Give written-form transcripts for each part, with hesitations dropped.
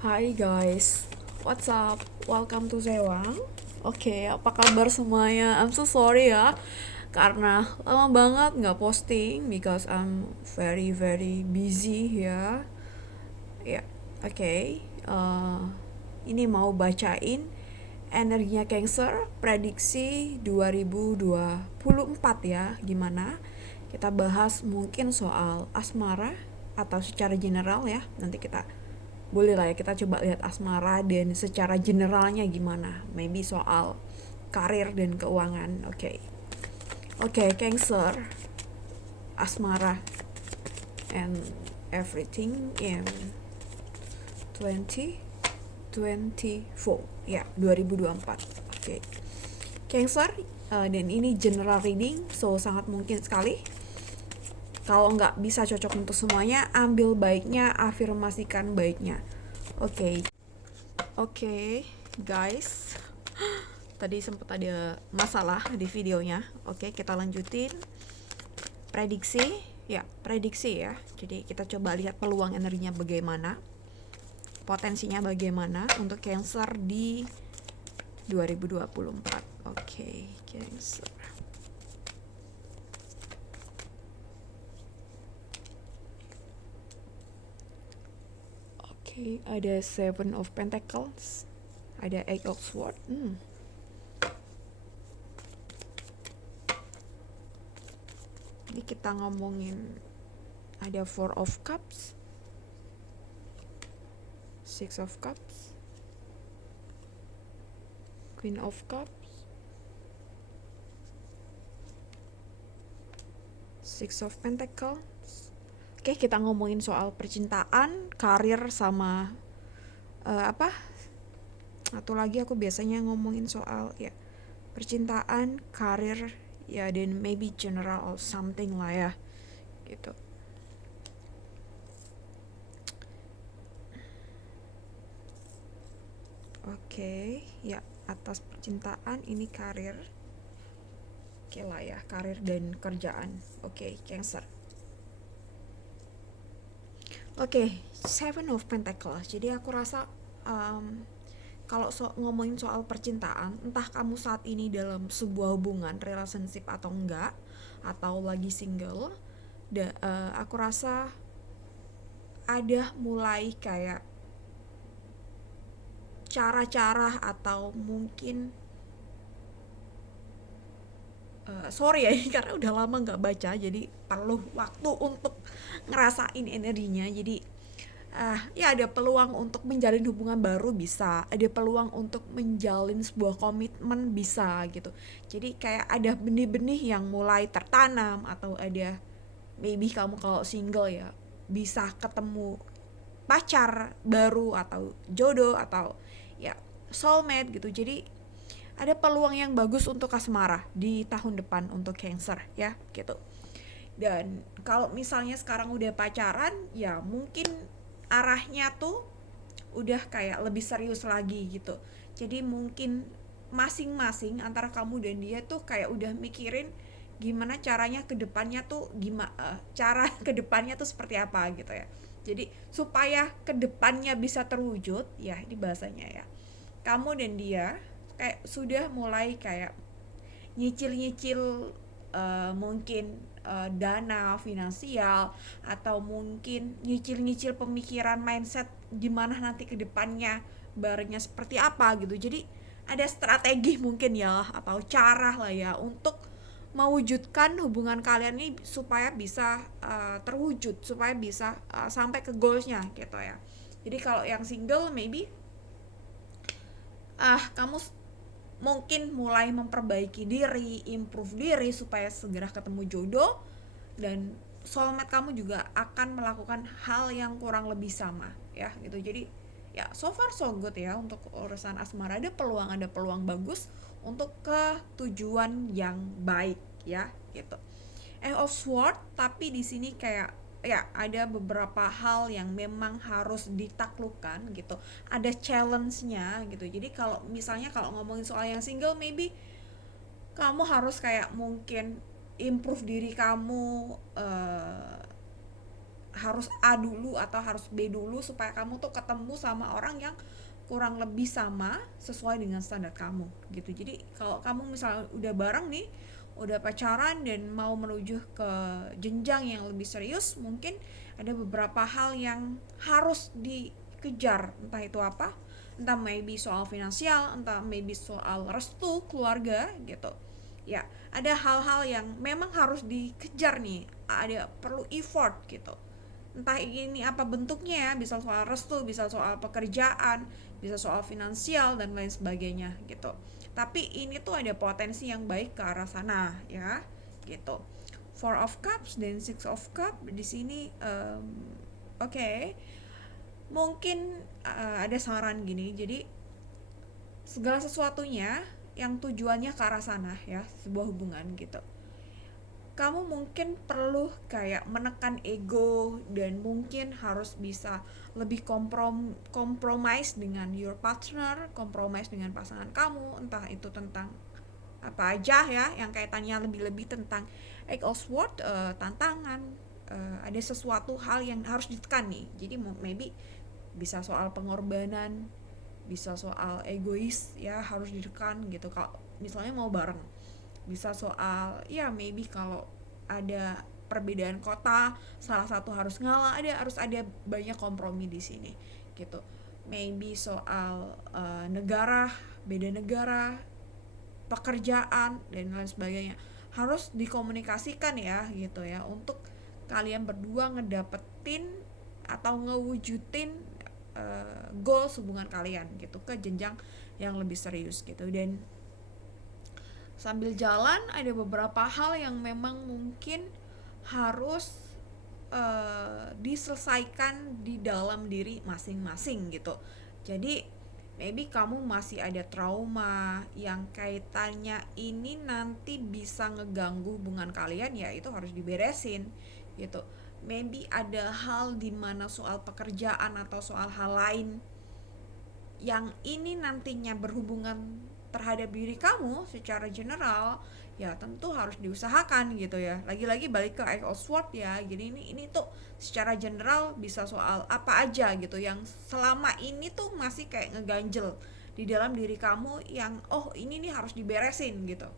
Hai guys, what's up? Welcome to Sewang. Oke, apa kabar semuanya? I'm so sorry ya, karena lama banget nggak posting because I'm very very busy ya. Ya, oke. Ini mau bacain energinya Cancer prediksi 2024 ya. Gimana? Kita bahas mungkin soal asmara atau secara general ya. Nanti kita boleh lah ya, kita coba lihat asmara dan secara generalnya gimana, maybe soal karir dan keuangan. Oke, Cancer, asmara and everything in 2024 ya, 2024. Cancer, dan ini general reading, so sangat mungkin sekali kalau nggak bisa cocok untuk semuanya, ambil baiknya, afirmasikan baiknya. Oke, guys. Tadi sempat ada masalah di videonya. Oke, kita lanjutin. Prediksi. Ya, prediksi ya. Jadi kita coba lihat peluang energinya bagaimana. Potensinya bagaimana untuk Cancer di 2024. Oke, Cancer. Oke, ada Seven of Pentacles. Ada Eight of Swords. Ini kita ngomongin ada Four of Cups, Six of Cups, Queen of Cups, Six of Pentacles. Oke, kita ngomongin soal percintaan, karir, sama apa? Atau lagi aku biasanya ngomongin soal ya percintaan, karir, ya dan maybe general or something lah ya, gitu. Oke, ya atas percintaan ini karir. Oke lah ya, karir dan kerjaan. Oke, Cancer. Oke, Seven of Pentacles. Jadi aku rasa kalau ngomongin soal percintaan, entah kamu saat ini dalam sebuah hubungan, relationship atau enggak, atau lagi single, aku rasa ada mulai kayak cara-cara atau mungkin sorry ya karena udah lama nggak baca, jadi perlu waktu untuk ngerasain energinya. Jadi ya ada peluang untuk menjalin hubungan baru, bisa ada peluang untuk menjalin sebuah komitmen, bisa gitu. Jadi kayak ada benih-benih yang mulai tertanam, atau ada maybe kamu kalau single ya bisa ketemu pacar baru atau jodoh atau ya soulmate gitu. Jadi ada peluang yang bagus untuk asmara di tahun depan untuk Cancer ya gitu. Dan kalau misalnya sekarang udah pacaran, ya mungkin arahnya tuh udah kayak lebih serius lagi gitu. Jadi mungkin masing-masing antara kamu dan dia tuh kayak udah mikirin gimana caranya ke depannya tuh, gimana cara ke depannya tuh seperti apa gitu ya. Jadi supaya ke depannya bisa terwujud, ya ini bahasanya ya. Kamu dan dia kayak sudah mulai kayak nyicil-nyicil mungkin dana finansial, atau mungkin nyicil-nyicil pemikiran, mindset gimana nanti ke depannya barengnya seperti apa gitu. Jadi ada strategi mungkin ya, atau cara lah ya untuk mewujudkan hubungan kalian ini supaya bisa terwujud, supaya bisa sampai ke goalsnya gitu ya. Jadi kalau yang single maybe kamu mungkin mulai memperbaiki diri, improve diri supaya segera ketemu jodoh, dan soulmate kamu juga akan melakukan hal yang kurang lebih sama ya gitu. Jadi ya so far so good ya untuk urusan asmara, ada peluang bagus untuk ke tujuan yang baik ya gitu. Of Sword, tapi di sini kayak ya ada beberapa hal yang memang harus ditaklukkan gitu, ada challenge-nya gitu. Jadi kalau misalnya kalau ngomongin soal yang single, maybe kamu harus kayak mungkin improve diri kamu, harus A dulu atau harus B dulu supaya kamu tuh ketemu sama orang yang kurang lebih sama sesuai dengan standar kamu gitu. Jadi kalau kamu misalnya udah bareng nih, udah pacaran dan mau menuju ke jenjang yang lebih serius, mungkin ada beberapa hal yang harus dikejar. Entah itu apa, entah maybe soal finansial, entah maybe soal restu keluarga gitu. Ya, ada hal-hal yang memang harus dikejar nih, ada perlu effort gitu. Entah ini apa bentuknya ya, bisa soal restu, bisa soal pekerjaan, bisa soal finansial dan lain sebagainya gitu. Tapi ini tuh ada potensi yang baik ke arah sana ya gitu. Four of Cups dan Six of Cups di sini oke. Mungkin ada saran gini. Jadi segala sesuatunya yang tujuannya ke arah sana ya, sebuah hubungan gitu. Kamu mungkin perlu kayak menekan ego dan mungkin harus bisa lebih compromise dengan your partner, compromise dengan pasangan kamu, entah itu tentang apa aja ya, yang kaitannya lebih-lebih tentang Eight of Swords, tantangan, ada sesuatu hal yang harus ditekan nih. Jadi maybe bisa soal pengorbanan, bisa soal egois ya, harus ditekan gitu kalau misalnya mau bareng. Bisa soal ya maybe kalau ada perbedaan kota, salah satu harus ngalah, harus ada banyak kompromi di sini gitu. Maybe soal negara, beda negara, pekerjaan dan lain sebagainya harus dikomunikasikan ya gitu ya, untuk kalian berdua ngedapetin atau ngewujudin goals hubungan kalian gitu ke jenjang yang lebih serius gitu. Dan sambil jalan ada beberapa hal yang memang mungkin harus diselesaikan di dalam diri masing-masing gitu. Jadi maybe kamu masih ada trauma yang kaitannya ini nanti bisa ngeganggu hubungan kalian, ya itu harus diberesin gitu. Maybe ada hal dimana soal pekerjaan atau soal hal lain yang ini nantinya berhubungan terhadap diri kamu secara general, ya tentu harus diusahakan gitu ya. Lagi-lagi balik ke Eight of Swords ya. Jadi ini tuh secara general bisa soal apa aja gitu yang selama ini tuh masih kayak ngeganjel di dalam diri kamu, yang oh ini nih harus diberesin gitu.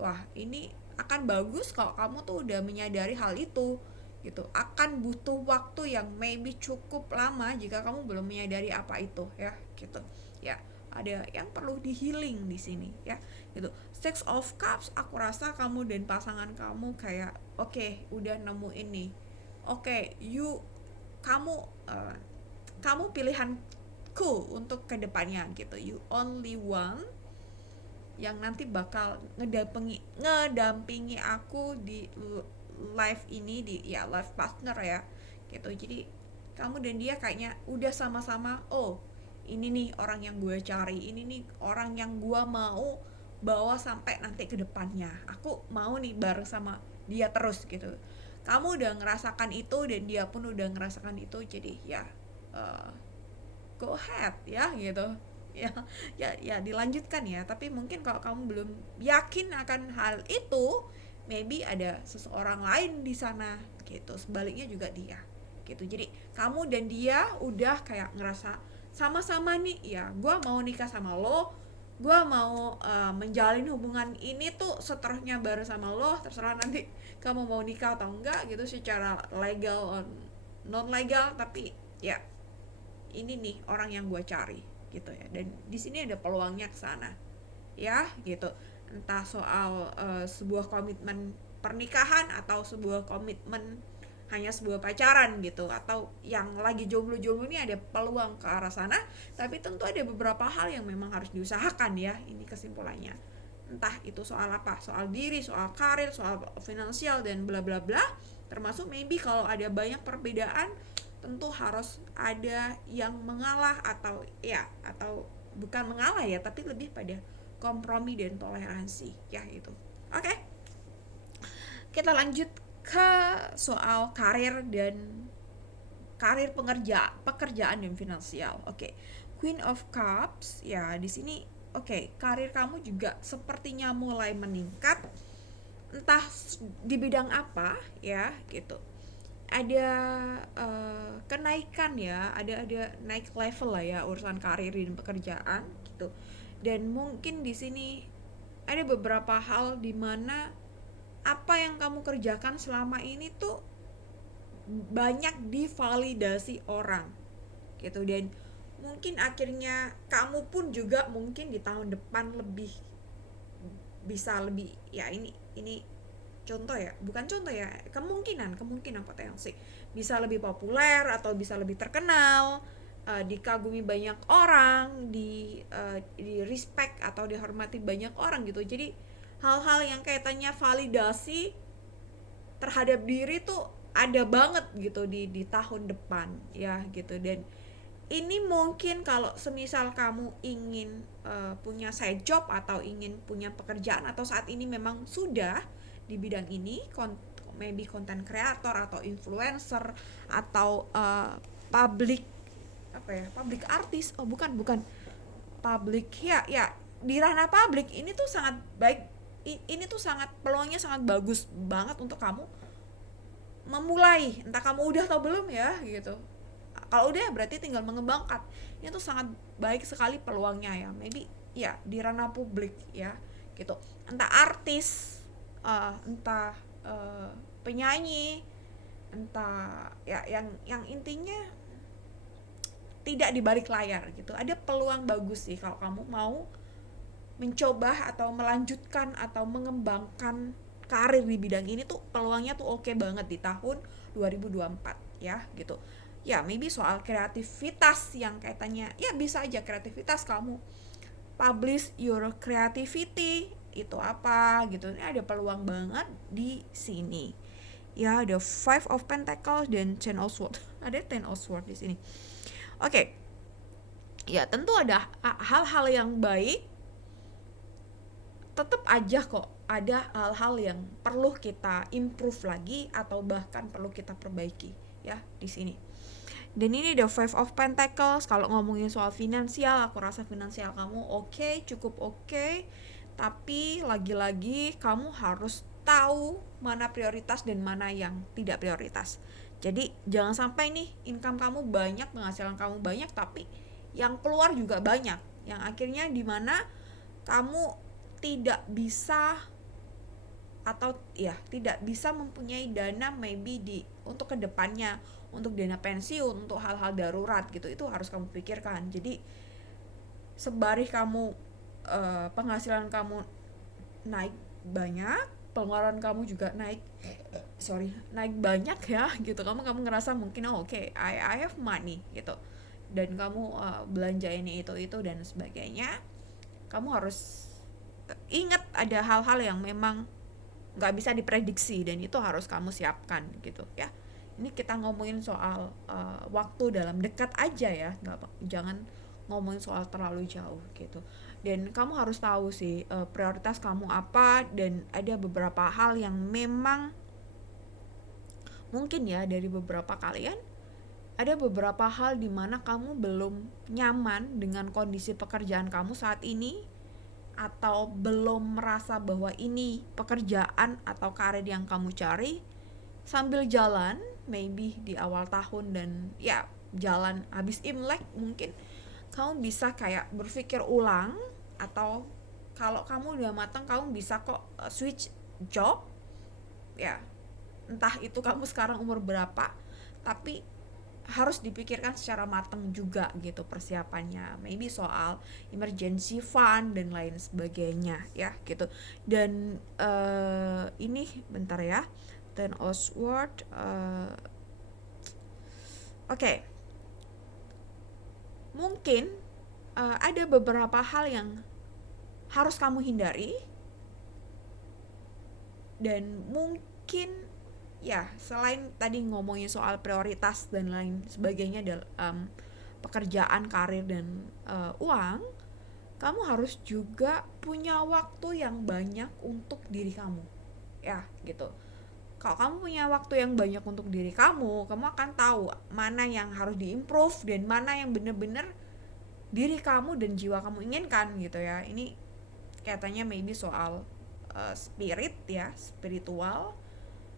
Wah, ini akan bagus kalau kamu tuh udah menyadari hal itu gitu. Akan butuh waktu yang maybe cukup lama jika kamu belum menyadari apa itu ya gitu. Ya, ada yang perlu di healing di sini ya gitu. Six of Cups, aku rasa kamu dan pasangan kamu kayak oke, udah nemu ini. Oke, kamu kamu pilihanku untuk kedepannya gitu. You only one yang nanti bakal ngedampingi aku di life ini, di ya life partner ya gitu. Jadi kamu dan dia kayaknya udah sama-sama, oh ini nih orang yang gue cari, ini nih orang yang gue mau bawa sampai nanti ke depannya, aku mau nih bareng sama dia terus gitu. Kamu udah ngerasakan itu dan dia pun udah ngerasakan itu, jadi ya uh, go ahead ya gitu ya. Ya dilanjutkan ya. Tapi mungkin kalau kamu belum yakin akan hal itu, maybe ada seseorang lain di sana gitu, sebaliknya juga dia gitu. Jadi kamu dan dia udah kayak ngerasa sama-sama nih, ya gue mau nikah sama lo, gue mau menjalin hubungan ini tuh seterusnya bareng sama lo, terserah nanti kamu mau nikah atau enggak gitu secara legal or non legal, tapi ya ini nih orang yang gue cari gitu ya. Dan di sini ada peluangnya ke sana ya gitu. Entah soal sebuah komitmen pernikahan atau sebuah komitmen hanya sebuah pacaran gitu, atau yang lagi jomblo-jomblo ini ada peluang ke arah sana. Tapi tentu ada beberapa hal yang memang harus diusahakan ya, ini kesimpulannya. Entah itu soal apa, soal diri, soal karir, soal finansial dan bla bla bla. Termasuk maybe kalau ada banyak perbedaan, tentu harus ada yang mengalah atau bukan mengalah ya, tapi lebih pada kompromi dan toleransi ya itu. Oke. Kita lanjut ke soal pekerjaan dan finansial. Oke. Queen of Cups ya, di sini oke, karir kamu juga sepertinya mulai meningkat. Entah di bidang apa ya gitu. ada kenaikan ya, ada naik level lah ya urusan karir dan pekerjaan gitu. Dan mungkin di sini ada beberapa hal di mana apa yang kamu kerjakan selama ini tuh banyak divalidasi orang gitu, dan mungkin akhirnya kamu pun juga mungkin di tahun depan lebih bisa lebih ya, ini contoh ya, bukan contoh ya, kemungkinan potensi bisa lebih populer atau bisa lebih terkenal, dikagumi banyak orang, di respect atau dihormati banyak orang gitu. Jadi hal-hal yang kaitannya validasi terhadap diri tuh ada banget gitu di tahun depan ya gitu. Dan ini mungkin kalau semisal kamu ingin punya side job atau ingin punya pekerjaan atau saat ini memang sudah di bidang ini, maybe content creator atau influencer atau public public artist, bukan public ya di ranah publik ini tuh sangat baik, ini tuh sangat peluangnya sangat bagus banget untuk kamu memulai, entah kamu udah atau belum ya gitu. Kalau udah berarti tinggal mengembangkan. Ini tuh sangat baik sekali peluangnya ya. Maybe ya di ranah publik ya gitu. Entah artis, entah penyanyi, entah ya yang intinya tidak di balik layar gitu. Ada peluang bagus sih kalau kamu mau mencoba atau melanjutkan atau mengembangkan karir di bidang ini tuh peluangnya tuh oke banget di tahun 2024 ya gitu. Ya maybe soal kreativitas yang kaitannya ya bisa aja kreativitas kamu publish your creativity itu apa gitu. Ini ada peluang banget di sini. Ya ada Five of Pentacles dan Ten of Swords. Ada Ten of Swords di sini. Oke. Ya tentu ada hal-hal yang baik, tetap aja kok ada hal-hal yang perlu kita improve lagi atau bahkan perlu kita perbaiki ya di sini. Dan ini the Five of Pentacles. Kalau ngomongin soal finansial, aku rasa finansial kamu cukup oke. Tapi lagi-lagi kamu harus tahu mana prioritas dan mana yang tidak prioritas. Jadi jangan sampai nih income kamu banyak, penghasilan kamu banyak, tapi yang keluar juga banyak. Yang akhirnya di mana kamu tidak bisa atau ya tidak bisa mempunyai dana maybe untuk kedepannya, untuk dana pensiun, untuk hal-hal darurat gitu. Itu harus kamu pikirkan. Jadi sembari kamu penghasilan kamu naik banyak, pengeluaran kamu juga naik banyak ya gitu. Kamu ngerasa mungkin I have money gitu, dan kamu belanja ini itu dan sebagainya. Kamu harus ingat ada hal-hal yang memang nggak bisa diprediksi dan itu harus kamu siapkan gitu ya. Ini kita ngomongin soal waktu dalam dekat aja ya, jangan ngomongin soal terlalu jauh gitu. Dan kamu harus tahu sih prioritas kamu apa, dan ada beberapa hal yang memang mungkin ya dari beberapa kalian ada beberapa hal di mana kamu belum nyaman dengan kondisi pekerjaan kamu saat ini, atau belum merasa bahwa ini pekerjaan atau karir yang kamu cari. Sambil jalan maybe di awal tahun dan ya jalan habis Imlek, mungkin kamu bisa kayak berpikir ulang, atau kalau kamu udah matang kamu bisa kok switch job ya, entah itu kamu sekarang umur berapa, tapi harus dipikirkan secara matang juga gitu persiapannya, maybe soal emergency fund dan lain sebagainya ya gitu. Dan ini bentar ya, Ten of Swords. Oke. Mungkin ada beberapa hal yang harus kamu hindari, dan mungkin ya selain tadi ngomongin soal prioritas dan lain sebagainya dalam pekerjaan, karir dan uang, kamu harus juga punya waktu yang banyak untuk diri kamu ya gitu. Kalau kamu punya waktu yang banyak untuk diri kamu akan tahu mana yang harus diimprove dan mana yang benar-benar diri kamu dan jiwa kamu inginkan gitu ya. Ini katanya maybe soal spirit ya, spiritual.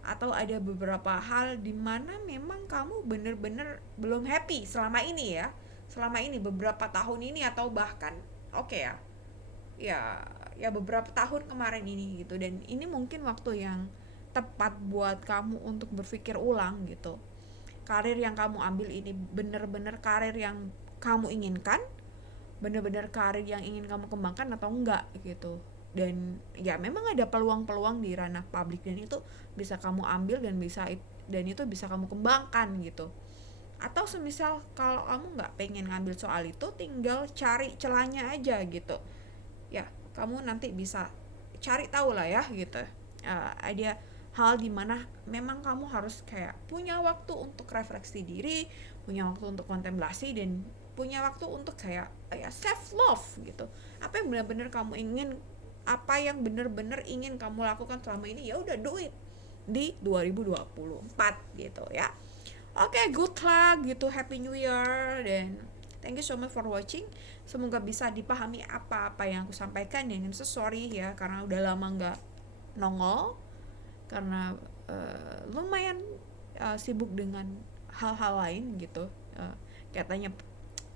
atau ada beberapa hal di mana memang kamu bener-bener belum happy selama ini ya, selama ini beberapa tahun ini, atau bahkan oke ya, ya ya beberapa tahun kemarin ini gitu. Dan ini mungkin waktu yang tepat buat kamu untuk berpikir ulang gitu, karir yang kamu ambil ini bener-bener karir yang kamu inginkan, bener-bener karir yang ingin kamu kembangkan atau enggak gitu. Dan ya memang ada peluang-peluang di ranah publik, dan itu bisa kamu ambil dan itu bisa kamu kembangkan gitu. Atau semisal kalau kamu nggak pengen ngambil soal itu, tinggal cari celahnya aja gitu ya. Kamu nanti bisa cari tahu lah ya gitu. Ada hal dimana memang kamu harus kayak punya waktu untuk refleksi diri, punya waktu untuk kontemplasi, dan punya waktu untuk kayak ya self love gitu. Apa yang benar-benar kamu ingin, apa yang benar-benar ingin kamu lakukan selama ini, ya udah do it di 2024 gitu ya. Oke, good luck gitu, happy new year, dan thank you so much for watching. Semoga bisa dipahami apa-apa yang aku sampaikan, dan I'm so sorry ya karena udah lama nggak nongol, karena lumayan sibuk dengan hal-hal lain gitu, katanya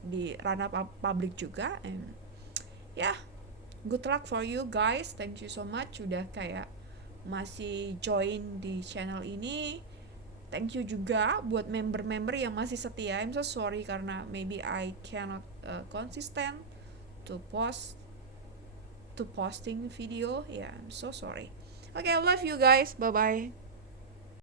di ranah publik juga. And ya yeah, good luck for you guys, thank you so much udah kayak masih join di channel ini. Thank you juga buat member-member yang masih setia. I'm so sorry karena maybe I cannot consistent to posting video. Yeah, I'm so sorry. Okay, I love you guys. Bye bye.